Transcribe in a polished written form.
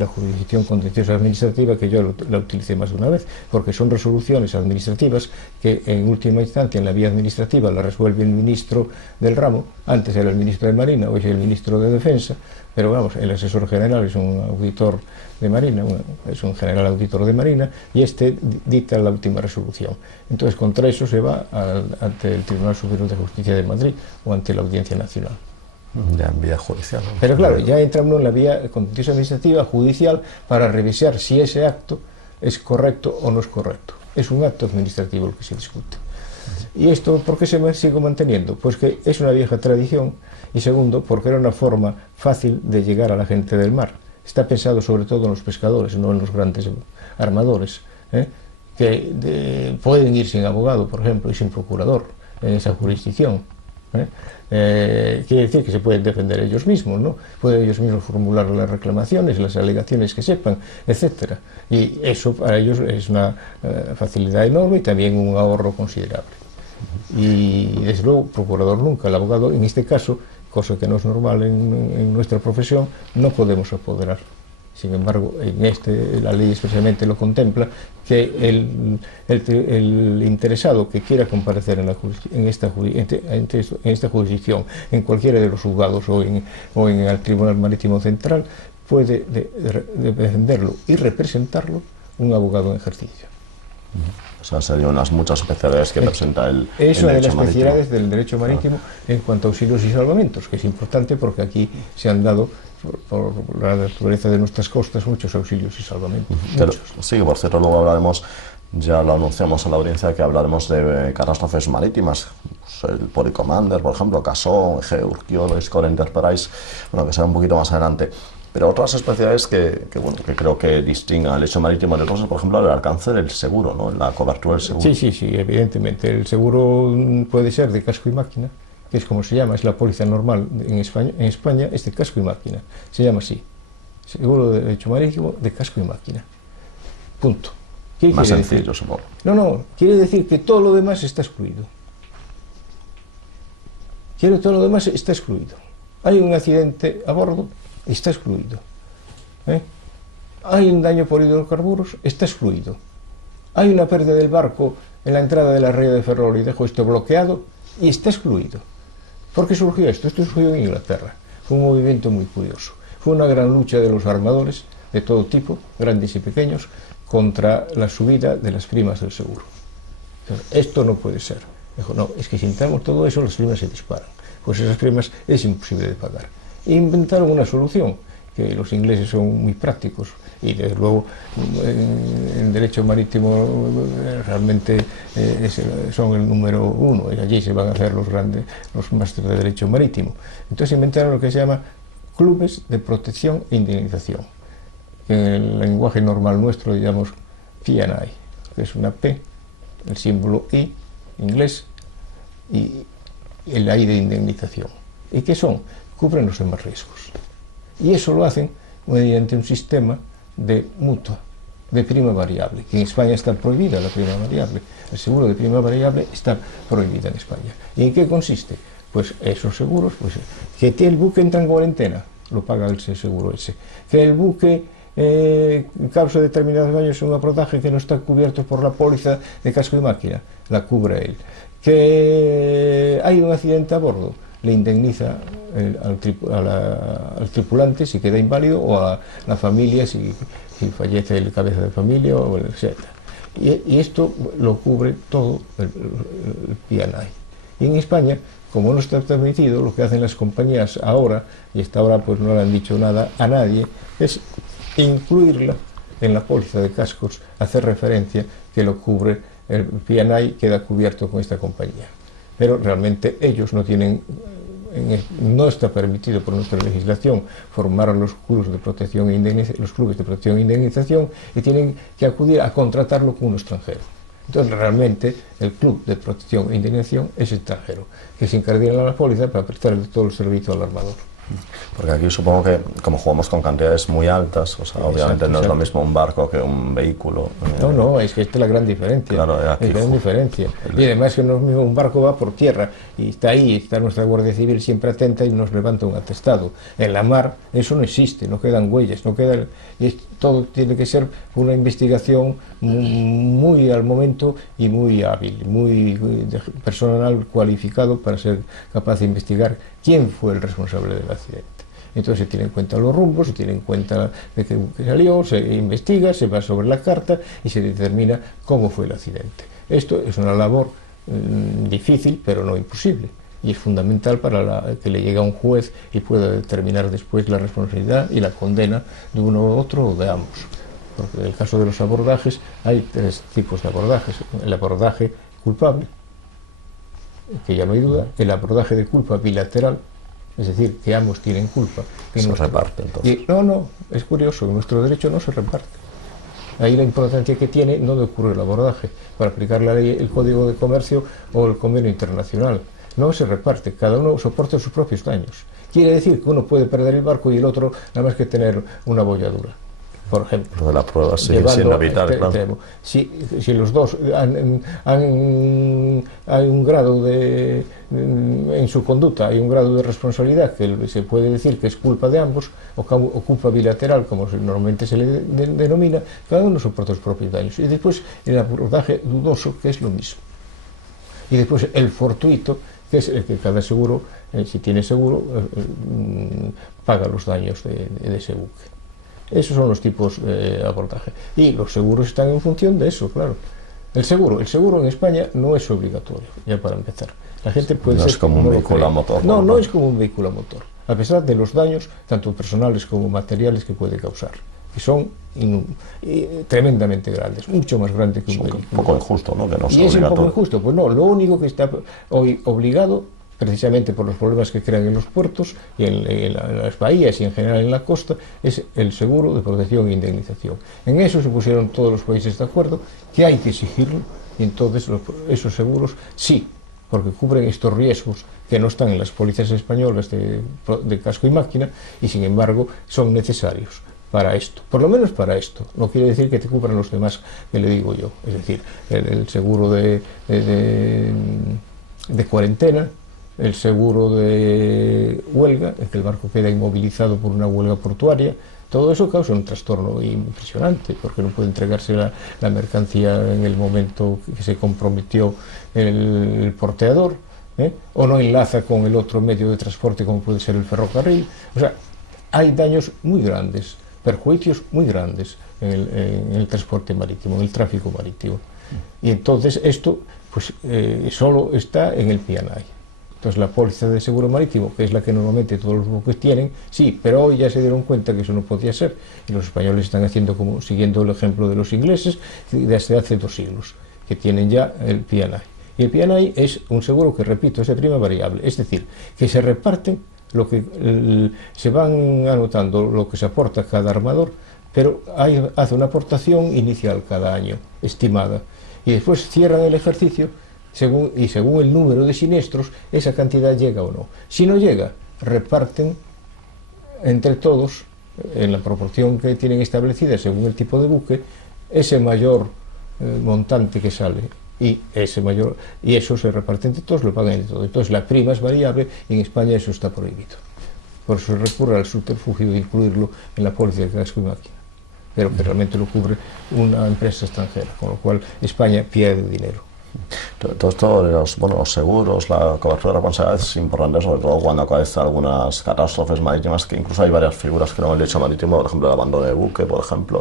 la jurisdicción contenciosa administrativa, que yo la utilicé más de una vez, porque son resoluciones administrativas que en última instancia en la vía administrativa la resuelve el ministro del ramo. Antes era el ministro de Marina, hoy es el ministro de Defensa, pero vamos, el asesor general es un auditor de Marina, es un general auditor de Marina, y este dicta la última resolución. Entonces contra eso se va ante el Tribunal Superior de Justicia de Madrid o ante la Audiencia Nacional. Ya en vía judicial, ¿no? Pero claro, ya entra uno en la vía contenciosa administrativa judicial para revisar si ese acto es correcto o no es correcto. Es un acto administrativo el que se discute. ¿Y esto por qué se sigue manteniendo? Pues que es una vieja tradición, y segundo, porque era una forma fácil de llegar a la gente del mar. Está pensado sobre todo en los pescadores, no en los grandes armadores, que pueden ir sin abogado, por ejemplo, y sin procurador en esa jurisdicción. Quiere decir que se pueden defender ellos mismos, ¿no? Pueden ellos mismos formular las reclamaciones, las alegaciones que sepan, etcétera. Y eso para ellos es una facilidad enorme y también un ahorro considerable. Y desde luego, procurador nunca, el abogado en este caso, cosa que no es normal en nuestra profesión, no podemos apoderar. Sin embargo, la ley especialmente lo contempla, que el interesado que quiera comparecer en esta jurisdicción, en cualquiera de los juzgados o en el Tribunal Marítimo Central, puede defenderlo y representarlo un abogado en ejercicio. O sea, serían unas muchas especialidades que presenta el derecho marítimo. Es una de las especialidades del derecho marítimo en cuanto a auxilios y salvamentos, que es importante porque aquí se han dado, por la naturaleza de nuestras costas, muchos auxilios y salvamentos. Pero, sí, por cierto, luego hablaremos, ya lo anunciamos a la audiencia, que hablaremos de catástrofes marítimas, pues el Poli Commander, por ejemplo, Casó, Egeo, Urquiolo, Score Enterprise, bueno, que será un poquito más adelante. Pero otras especialidades que creo que distinguen al derecho marítimo de otros, por ejemplo, el alcance del seguro, ¿no? La cobertura del seguro. Sí, evidentemente. El seguro puede ser de casco y máquina, que es como se llama, es la póliza normal en España es de casco y máquina, se llama así, seguro de derecho marítimo de casco y máquina, punto. ¿Qué más quiere sencillo, decir? supongo. No, quiere decir que todo lo demás está excluido. Todo lo demás está excluido. Hay un accidente a bordo, está excluido. Hay un daño por hidrocarburos, está excluido. Hay una pérdida del barco en la entrada de la ría de Ferrol y dejo esto bloqueado y está excluido. ¿Por qué surgió esto? Esto surgió en Inglaterra. Fue un movimiento muy curioso. Fue una gran lucha de los armadores de todo tipo, grandes y pequeños, contra la subida de las primas del seguro. Entonces, esto no puede ser. Dijo, no, es que si intentamos todo eso, las primas se disparan. Pues esas primas es imposible de pagar. E inventaron una solución, que los ingleses son muy prácticos, y desde luego en derecho marítimo realmente son el número uno, y allí se van a hacer los másteres de derecho marítimo. Entonces inventaron lo que se llama clubes de protección e indemnización, que en el lenguaje normal nuestro llamamos P&I, que es una P, el símbolo I, inglés, y el I de indemnización. ¿Y qué son? Cubren los demás riesgos. Y eso lo hacen mediante un sistema de mutua, de prima variable, que en España está prohibida la prima variable. El seguro de prima variable está prohibido en España. ¿Y en qué consiste? Pues esos seguros, pues que el buque entra en cuarentena, lo paga el seguro ese. Que el buque causa determinados daños en un abordaje que no está cubierto por la póliza de casco y máquina, la cubre él. Que hay un accidente a bordo, le indemniza al tripulante si queda inválido, o a la familia si fallece el cabeza de familia, o etc. Y esto lo cubre todo el P&I. Y en España, como no está permitido, lo que hacen las compañías ahora, y hasta ahora pues no le han dicho nada a nadie, es incluirla en la póliza de cascos, hacer referencia que lo cubre el P&I, queda cubierto con esta compañía. Pero realmente ellos no tienen, no está permitido por nuestra legislación formar los clubes de protección e indemnización, y tienen que acudir a contratarlo con un extranjero. Entonces realmente el club de protección e indemnización es extranjero, que se encarga de la póliza para prestar todo el servicio al armador. Porque aquí supongo que como jugamos con cantidades muy altas, o sea, obviamente no es lo mismo un barco que un vehículo. No, es que esta es la gran diferencia. Claro, aquí, es la gran diferencia. Y además que un barco va por tierra y está ahí, está nuestra Guardia Civil siempre atenta y nos levanta un atestado. En la mar eso no existe, no quedan huellas, no queda, todo tiene que ser una investigación muy al momento y muy hábil, muy personal cualificado para ser capaz de investigar quién fue el responsable del accidente. Entonces se tiene en cuenta los rumbos, se tiene en cuenta de que salió, se investiga, se va sobre la carta y se determina cómo fue el accidente. Esto es una labor difícil, pero no imposible, y es fundamental para que le llegue a un juez y pueda determinar después la responsabilidad y la condena de uno u otro o de ambos. Porque en el caso de los abordajes hay tres tipos de abordajes: el abordaje culpable, que ya no hay duda; el abordaje de culpa bilateral, es decir, que ambos tienen culpa. Se reparte, entonces. No, es curioso, en nuestro derecho no se reparte. Ahí la importancia que tiene no de ocurrir el abordaje, para aplicar la ley, el Código de Comercio o el Convenio Internacional. No se reparte, cada uno soporta sus propios daños. Quiere decir que uno puede perder el barco y el otro nada más que tener una bolladura, por ejemplo. Lo de la prueba sigue siendo vital, claro. Si los dos hay un grado en su conducta, hay un grado de responsabilidad que se puede decir que es culpa de ambos, o culpa bilateral, como normalmente se le denomina, cada uno soporta sus propios daños. Y después el abordaje dudoso, que es lo mismo. Y después el fortuito, que es el que cada seguro, si tiene seguro, paga los daños de ese buque. Esos son los tipos de abordaje. Y los seguros están en función de eso, claro. El seguro en España no es obligatorio, ya para empezar. La gente puede no ser es como un vehículo a motor. No es como un vehículo a motor, a pesar de los daños, tanto personales como materiales, que puede causar, que son tremendamente grandes, mucho más grandes que un vehículo. Un poco injusto, ¿no? Que no y es un poco injusto. Pues no, lo único que está hoy obligado, precisamente por los problemas que crean en los puertos y en las bahías y en general en la costa, es el seguro de protección e indemnización. En eso se pusieron todos los países de acuerdo, que hay que exigirlo, y entonces esos seguros sí, porque cubren estos riesgos que no están en las pólizas españolas de casco y máquina, y sin embargo son necesarios para esto, por lo menos para esto. No quiere decir que te cubran los demás que le digo yo, es decir, el seguro de cuarentena, el seguro de huelga, es que el barco queda inmovilizado por una huelga portuaria. Todo eso causa un trastorno impresionante, porque no puede entregarse la mercancía en el momento que se comprometió el porteador, o no enlaza con el otro medio de transporte, como puede ser el ferrocarril. O sea, hay daños muy grandes, perjuicios muy grandes en el transporte marítimo, en el tráfico marítimo. Y entonces esto pues solo está en el P&I. Entonces la póliza de seguro marítimo, que es la que normalmente todos los buques tienen, sí, pero hoy ya se dieron cuenta que eso no podía ser, y los españoles están haciendo siguiendo el ejemplo de los ingleses desde hace 2 siglos, que tienen ya el P&I. Y el P&I es un seguro que, repito, es de prima variable, es decir, que se reparten se van anotando lo que se aporta cada armador, pero hace una aportación inicial cada año, estimada, y después cierran el ejercicio según el número de siniestros, esa cantidad llega o no. Si no llega, reparten entre todos, en la proporción que tienen establecida según el tipo de buque, ese mayor montante que sale, y eso se reparte entre todos, lo pagan entre todos. Entonces la prima es variable, y en España eso está prohibido. Por eso se recurre al subterfugio de incluirlo en la póliza de casco y máquina, pero que realmente lo cubre una empresa extranjera, con lo cual España pierde dinero. Todo esto de los seguros, la cobertura de responsabilidad es importante, sobre todo cuando acaecen algunas catástrofes marítimas, que incluso hay varias figuras que no en el derecho marítimo, por ejemplo el abandono de buque, por ejemplo,